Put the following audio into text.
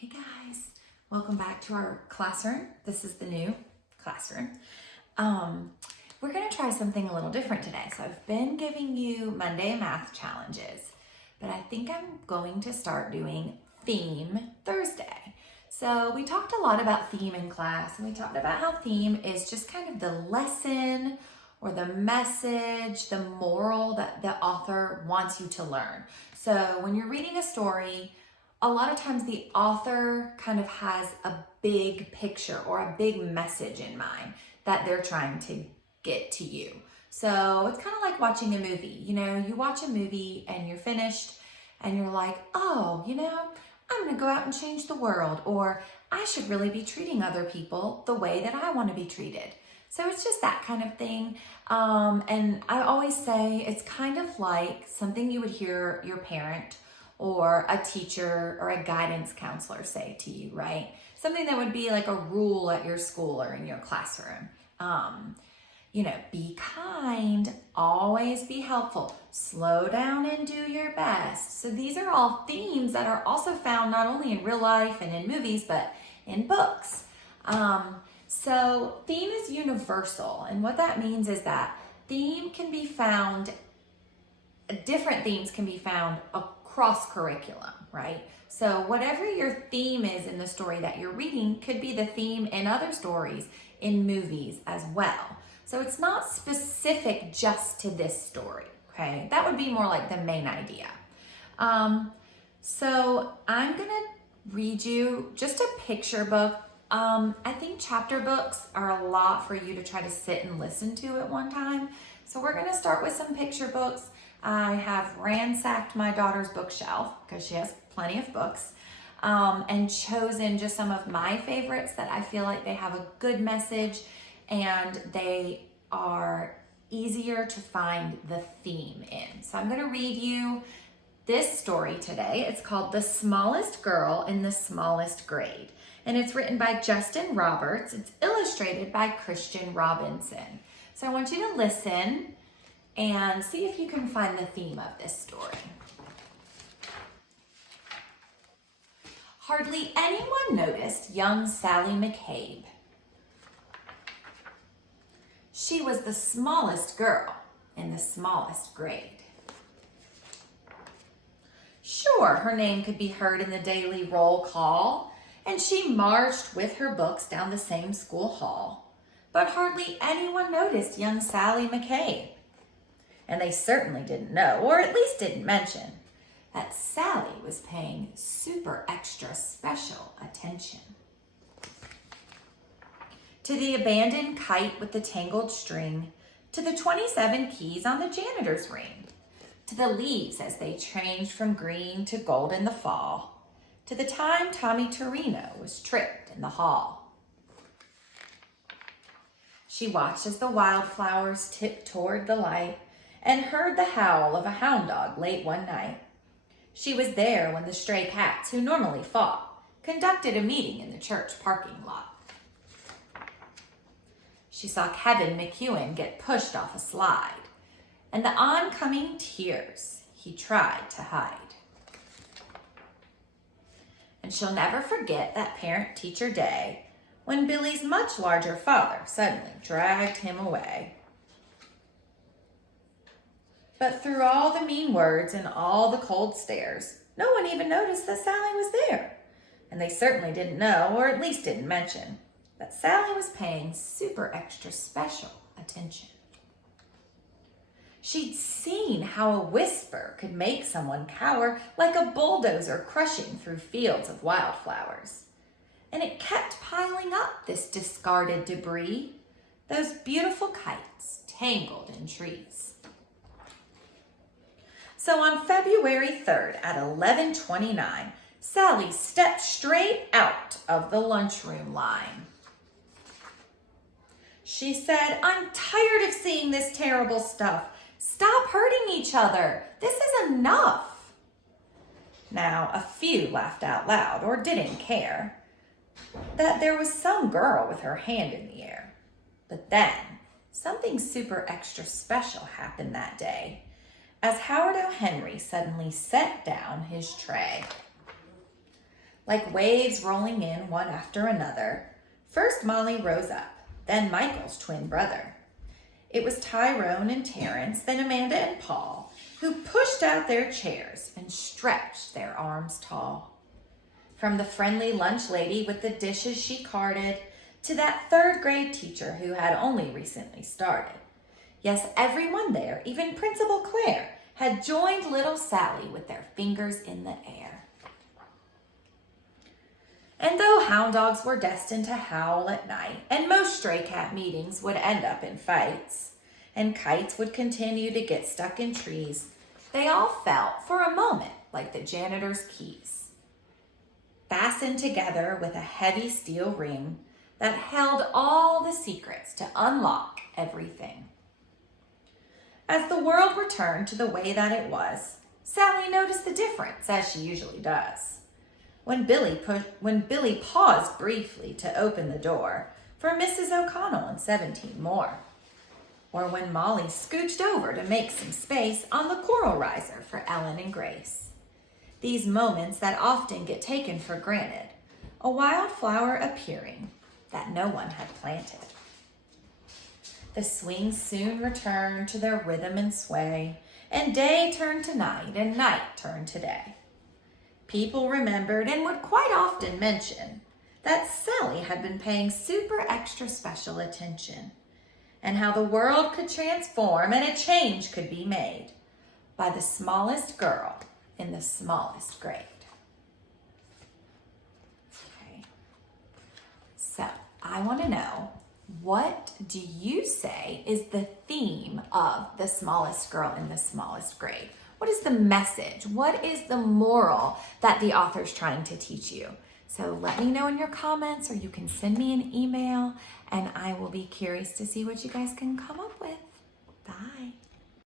Hey guys, welcome back to our classroom. This is the new classroom. We're gonna try something a little different today. So I've been giving you Monday math challenges, but I think I'm going to start doing theme Thursday. So we talked a lot about theme in class, and we talked about how theme is just kind of the lesson or the message, the moral that the author wants you to learn. So when you're reading a story, a lot of times the author kind of has a big picture or a big message in mind that they're trying to get to you. So it's kind of like watching a movie. You know, you watch a movie and you're finished and you're like, oh, I'm gonna go out and change the world, or I should really be treating other people the way that I want to be treated. So it's just that kind of thing. And I always say it's kind of like something you would hear your parent or a teacher or a guidance counselor say to you, right? Something that would be like a rule at your school or in your classroom. Be kind, always be helpful, slow down and do your best. So these are all themes that are also found not only in real life and in movies, but in books. So theme is universal. And what that means is that different themes can be found across curriculum, right? So whatever your theme is in the story that you're reading could be the theme in other stories, in movies as well. So it's not specific just to this story, okay? That would be more like the main idea. So I'm gonna read you just a picture book. I think chapter books are a lot for you to try to sit and listen to at one time. So we're gonna start with some picture books. I have ransacked my daughter's bookshelf because she has plenty of books, and chosen just some of my favorites that I feel like they have a good message and they are easier to find the theme in. So I'm going to read you this story today. It's called The Smallest Girl in the Smallest Grade, and it's written by Justin Roberts. It's illustrated by Christian Robinson. So I want you to listen and see if you can find the theme of this story. Hardly anyone noticed young Sally McCabe. She was the smallest girl in the smallest grade. Sure, her name could be heard in the daily roll call, and she marched with her books down the same school hall. But hardly anyone noticed young Sally McCabe. And they certainly didn't know, or at least didn't mention, that Sally was paying super extra special attention. To the abandoned kite with the tangled string, to the 27 keys on the janitor's ring, to the leaves as they changed from green to gold in the fall, to the time Tommy Torino was tripped in the hall. She watched as the wildflowers tipped toward the light and heard the howl of a hound dog late one night. She was there when the stray cats, who normally fought, conducted a meeting in the church parking lot. She saw Kevin McEwen get pushed off a slide, and the oncoming tears he tried to hide. And she'll never forget that parent-teacher day when Billy's much larger father suddenly dragged him away. But through all the mean words and all the cold stares, no one even noticed that Sally was there. And they certainly didn't know, or at least didn't mention, that Sally was paying super extra special attention. She'd seen how a whisper could make someone cower like a bulldozer crushing through fields of wildflowers. And it kept piling up, this discarded debris, those beautiful kites tangled in trees. So on February 3rd at 11:29, Sally stepped straight out of the lunchroom line. She said, "I'm tired of seeing this terrible stuff. Stop hurting each other. This is enough." Now, a few laughed out loud or didn't care that there was some girl with her hand in the air. But then, something super extra special happened that day, as Howard O. Henry suddenly set down his tray. like waves rolling in one after another. First Molly rose up, then Michael's twin brother. It was Tyrone and Terrence, then Amanda and Paul, who pushed out their chairs and stretched their arms tall. From the friendly lunch lady with the dishes she carted, to that third grade teacher who had only recently started. Yes, everyone there, even Principal Claire, had joined little Sally with their fingers in the air. And though hound dogs were destined to howl at night, and most stray cat meetings would end up in fights, and kites would continue to get stuck in trees, they all felt, for a moment, like the janitor's keys, fastened together with a heavy steel ring that held all the secrets to unlock everything. As the world returned to the way that it was, Sally noticed the difference, as she usually does. When Billy paused briefly to open the door for Mrs. O'Connell and 17 more, or when Molly scooched over to make some space on the coral riser for Ellen and Grace. These moments that often get taken for granted, a wildflower appearing that no one had planted. The swings soon returned to their rhythm and sway, and day turned to night and night turned to day. People remembered and would quite often mention that Sally had been paying super extra special attention, and how the world could transform and a change could be made by the smallest girl in the smallest grade. Okay. So I want to know, what do you say is the theme of the smallest girl in the smallest grade? What is the message? What is the moral that the author's trying to teach you? So let me know in your comments, or you can send me an email, and I will be curious to see what you guys can come up with.